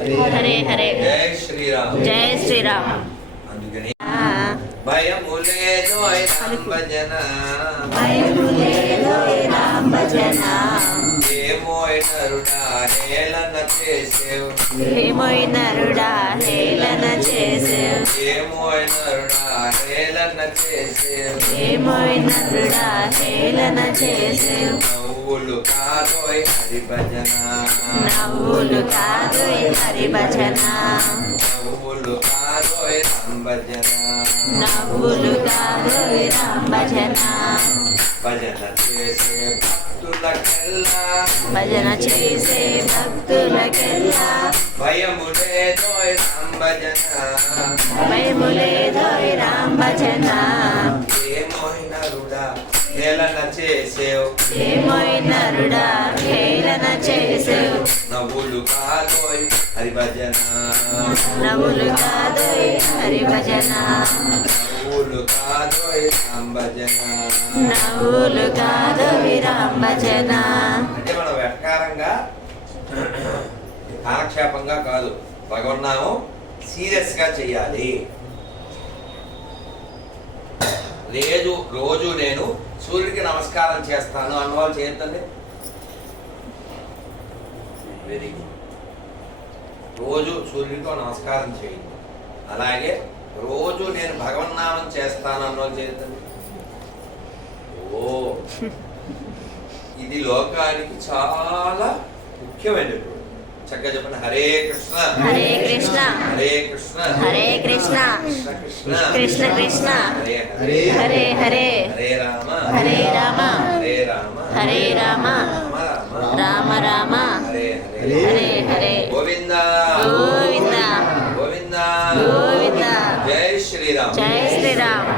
హరే హరే. జై శ్రీరామ్. జై శ్రీరామ్. అందుకని భయము లేదు భజన భయము భజన నరుడా హేళన చేసేవు. హేళన హేళన చేసేవు ఏమోయ్ నరుడా హేళన చేసేవ్. నవ్వులు కాదోయ్ హరి భజన నవ్వులు కాదోయ్ హరి భజన నవ్వులు కాదోయ్ రామ్ భజన నవ్వులు కాదోయ్ రామ భజన భజన చేసే భక్తులకెల్లా భజన చేసే భక్తులకెల్లా. భయము లేదోయ్ రామ్ భజన. భయము లేదోయ్ రామ భజన. ఏమోయిన రుడా హేళన చేసేవు. ఏమోయ్ నరుడా హేళన చేసేవ్. నవ్వులు కాదోయ్ హరి భజన నవ్వులు కాదోయ్ హరి భజన నవ్వులు కాదోయ్ రామ్ నవ్వులు కాదోయ్ రామ అంటే మనం వెటకారంగా కాలక్షేపంగా కాదు. భగవన్నామం సీరియస్గా చెయ్యాలి. లేదు రోజు నేను సూర్యుడికి నమస్కారం చేస్తాను అన్నవాళ్ళు చేయొద్దండి. వెరీ గుడ్ రోజు సూర్యుడితో నమస్కారం చేయండి. అలాగే రోజు నేను భగవన్నామం చేస్తాను అన్నవాళ్ళు చేయొద్దండి ఓ. ఇది లోకానికి చాలా ముఖ్యమైనటువంటి చక్కగా చెప్పండి. హరే కృష్ణ. హరే కృష్ణ. హరే కృష్ణ. హరే కృష్ణ. కృష్ణ కృష్ణ. కృష్ణ హరే హరే. హరే హరే. హరే రామ. హరే రామ. హరే రామ. హరే రామ. రామ రామ. రామ రామ. హరే. హరే హరే హరే. శ్రీరామ్. జై శ్రీరామ్.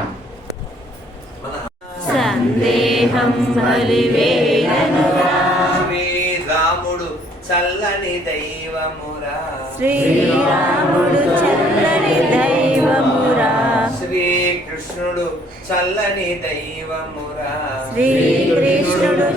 సందేహం శ్రీరాముడు చల్లని దైవమురా శ్రీరాముడు చల్లని దైవమురా శ్రీకృష్ణుడు చల్లని దైవమురా శ్రీకృష్ణుడు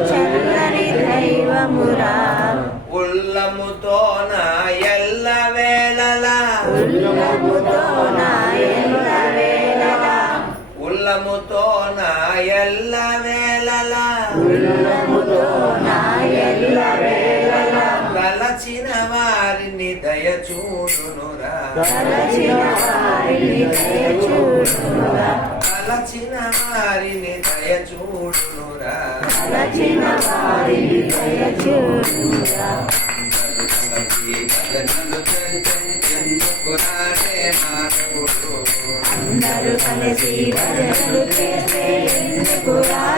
తలచిన వారిని దయచూడునురా. తలచిన వారిని దయచూడునురా. అందరూ కలిసి భజనలు చేసే ఎందుకు రా?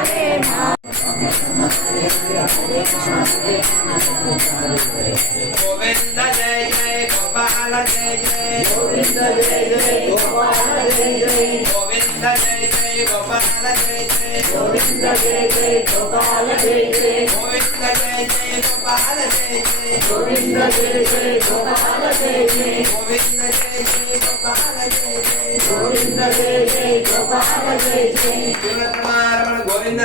జయ జయ గోపాల జయ జయ గోవింద జయ జయ గోపాల జయ జయ గోవింద జయ జయ గోపాల జయ జయ గోవింద జయ జయ గోపాల జయ జయ గోవింద జయ జయ గోపాల జయ జయ గోవింద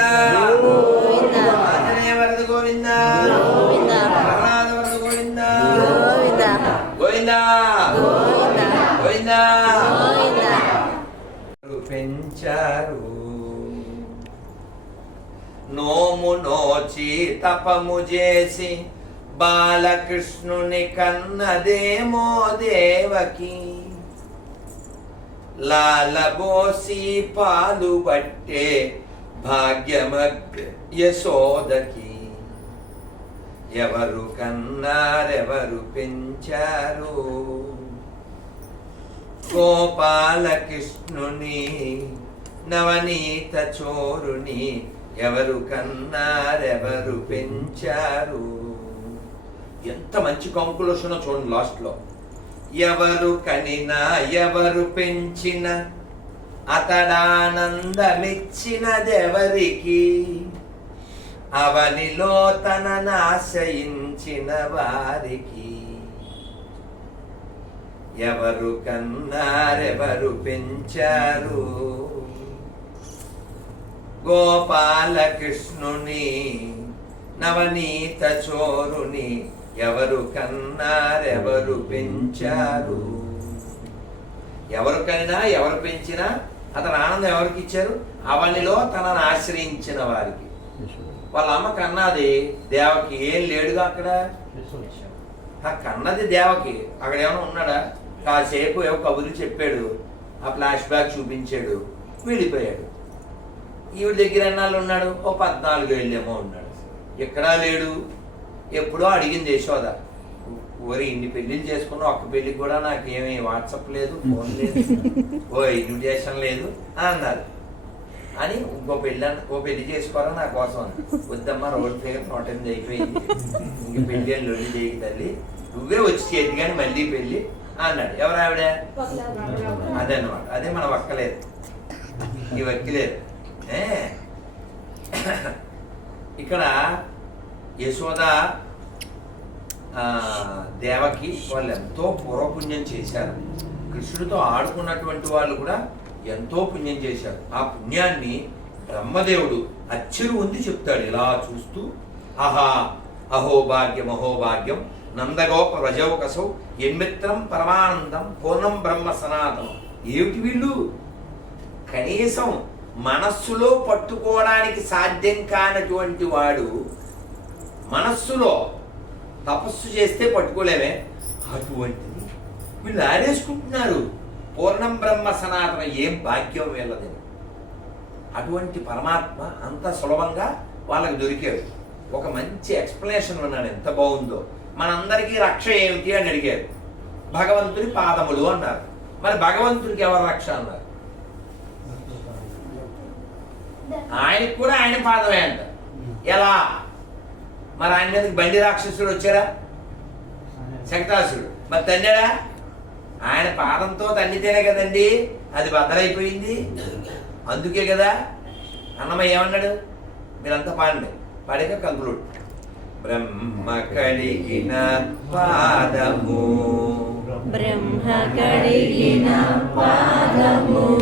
ఆంజనేయ వరద గోవింద గోవింద వరద గోవింద గోవింద గోవింద గోవింద గోవింద పెంచారు నోము నోచి తపము చేసి బాలకృష్ణుని కన్నదేమో దేవకి. లాలబోసి పాలు బట్టే భాగ్యమగ్ యశోదకి ఎవరు కన్నారెవరు పెంచారు? గోపాలకృష్ణుని నవనీత చోరుని ఎవరు కన్నారెవరు పెంచారు? ఎంత మంచి కంకులోషనో చూడండి లాస్ట్లో ఎవరు కనినా ఎవరు పెంచిన అతడానందమిచ్చినదెవరికి? అవనిలో తననాశయించిన వారికి. ఎవరు కన్నారెవరు పెంచారు? గోపాలకృష్ణుని నవనీత చోరుని ఎవరు కన్నారెవరు పెంచారు? ఎవరు ఎవరు పెంచినా అతని ఆనందం ఎవరికి ఇచ్చారు? అవనిలో తనను ఆశ్రయించిన వారికి. వాళ్ళ అమ్మ కన్నది దేవకి. ఏం లేడుగా అక్కడ? ఆ కన్నది దేవకి. అక్కడ ఏమైనా ఉన్నాడా? కాసేపు ఏవో కబుర్లు చెప్పాడు. ఆ ఫ్లాష్ బ్యాక్ చూపించాడు. వెళ్ళిపోయాడు. ఈవిడ దగ్గర ఎన్నాళ్ళు ఉన్నాడు? ఓ పద్నాలుగు ఏళ్ళేమో ఉన్నాడు. ఎక్కడా లేడు. ఎప్పుడో అడిగింది యశోద. ఓరి ఇన్ని పెళ్ళిళ్ళు చేసుకున్నా ఒక్క పెళ్ళికి కూడా నాకు ఏమీ వాట్సాప్ లేదు ఫోన్ లేదు. ఓ ఇన్విటేషన్ లేదు అని అన్నారు. అని ఇంకో పెళ్ళి అన్న- ఓ పెళ్ళి చేసుకోరా నా కోసం. వద్దమ్మా రోడ్ ఫిగర్ నూట ఎనిమిది అయిపోయింది. ఇంక పెళ్ళి అని లొల్లి చేయకి తల్లి నువ్వే వచ్చి చేతి కానీ మళ్ళీ పెళ్ళి అన్నాడు. ఎవరు ఆవిడ అదే అనమాట అదే మన వక్కలేదు. ఈ వక్కిలేదు. ఏ? ఇక్కడ యశోద ఆ, దేవకి వాళ్ళు ఎంతో పూర్వపుణ్యం చేశారు. కృష్ణుడితో ఆడుకున్నటువంటి వాళ్ళు కూడా ఎంతో పుణ్యం చేశారు. ఆ పుణ్యాన్ని బ్రహ్మదేవుడు అచ్చెరు ఉంది చెప్తాడు. ఇలా చూస్తూ ఆహా అహోభాగ్యం అహోభాగ్యం నందగోప రజవకసౌ ఎన్మిత్రం పరమానందం పూర్ణం బ్రహ్మ సనాతనం. ఏమిటి వీళ్ళు? కనీసం మనస్సులో పట్టుకోవడానికి సాధ్యం కానటువంటి వాడు మనస్సులో తపస్సు చేస్తే పట్టుకోలేమే. అటువంటిది వీళ్ళు ఆడేసుకుంటున్నారు పూర్ణం బ్రహ్మ సనాతన ఏం భాగ్యం వీళ్ళది? అటువంటి పరమాత్మ అంత సులభంగా వాళ్ళకి దొరికారు ఒక మంచి ఎక్స్ప్లెనేషన్ ఉన్నాడు. ఎంత బాగుందో. మనందరికీ రక్ష ఏమిటి అని అడిగారు భగవంతుని పాదములు అన్నారు. మరి భగవంతుడికి ఎవరు రక్ష అన్నారు? ఆయనకు కూడా ఆయన పాదమే అంట. ఎలా? మరి ఆయన మీదకి బండి రాక్షసుడు వచ్చారా శక్తాసుడు మరి తన్నాడా? ఆయన పాదంతో తన్నితేనే కదండి అది బద్దలైపోయింది. అందుకే కదా అన్నమయ్య ఏమన్నాడు? మీరంతా పాడండి. పాడాక కంక్లూడ్ బ్రహ్మ కడిగిన పాదము. బ్రహ్మ కడిగిన పాదము.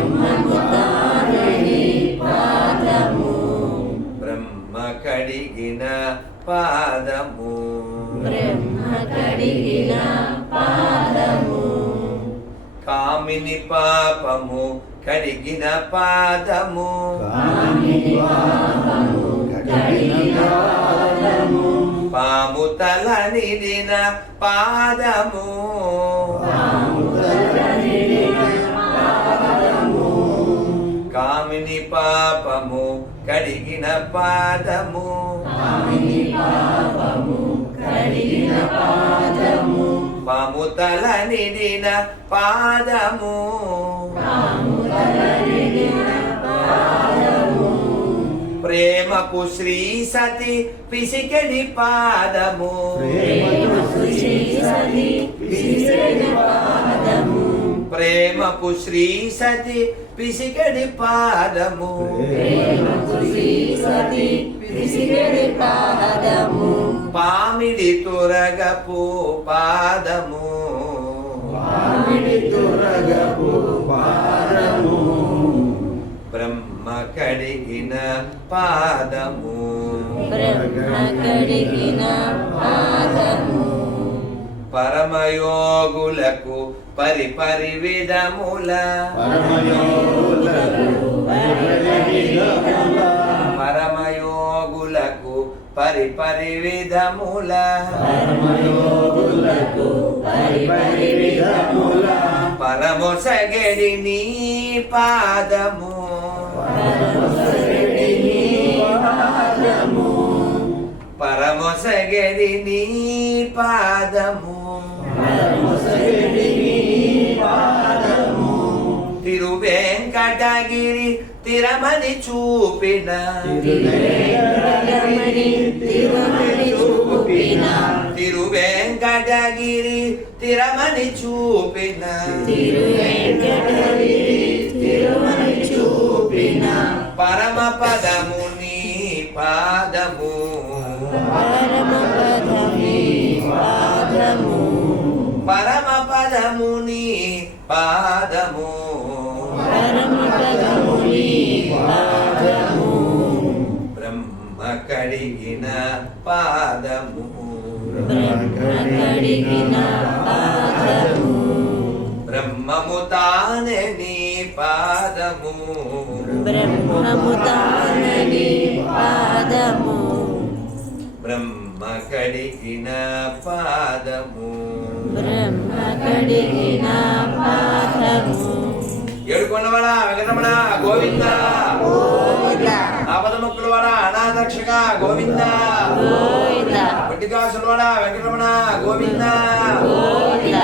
పాదము. బ్రహ్మ కడిగిన పాదము. కామిని పాపము కడిగిన పాదము. కామిని పాపము కడిగిన పాదము. పాము తల నిడిన పాదము. కామిని పాపము కడిగిన పాదము. కామిని నిడిన పాదము. ప్రేమకు శ్రీ సతి పిసికెడి పాదము. ప్రేమకు శ్రీ సతి పిసికెడి పాదము. ప్రేమకు శ్రీ సతి పిసికెడి పాదము. పామిడి తురగపు పాదము. పామిడి తురగపు పాదము. బ్రహ్మ కడిగిన పాదము. బ్రహ్మ కడిగిన పాదము. పరమయోగులకు పరి పరి విధముల. పరమయోగులకు పరి పరి విధముల. పరమయోగులకు పరి పరమొసగడి నీ పాదము. పరమశివుడి నీ పాదము పరమొసగడి నీ పాదము. తిరమని చూపిన. తిరువేంకటరమణి తిరుమణి చూపిన. తిరువేంకటగిరి తిరమని చూపిన. పరమ పదముని పాదము. పరమ పదమి పాదము. పరమ పదముని పాదము. పరమ పాదము కడిగిన పాదము బ్రహ్మము తానే నీ పాదము బ్రహ్మము తానని పాదము బ్రహ్మ కడిగిన పాదము బ్రహ్మ కడిగిన పాదము ఏడుకొండవాడ వెంకటరమణ గోవింద గోవింద ఆపదముక్కుల వాడ అనాథక్షక గోవింద. గోవింద వెంకటరమణ గోవింద. గోవింద.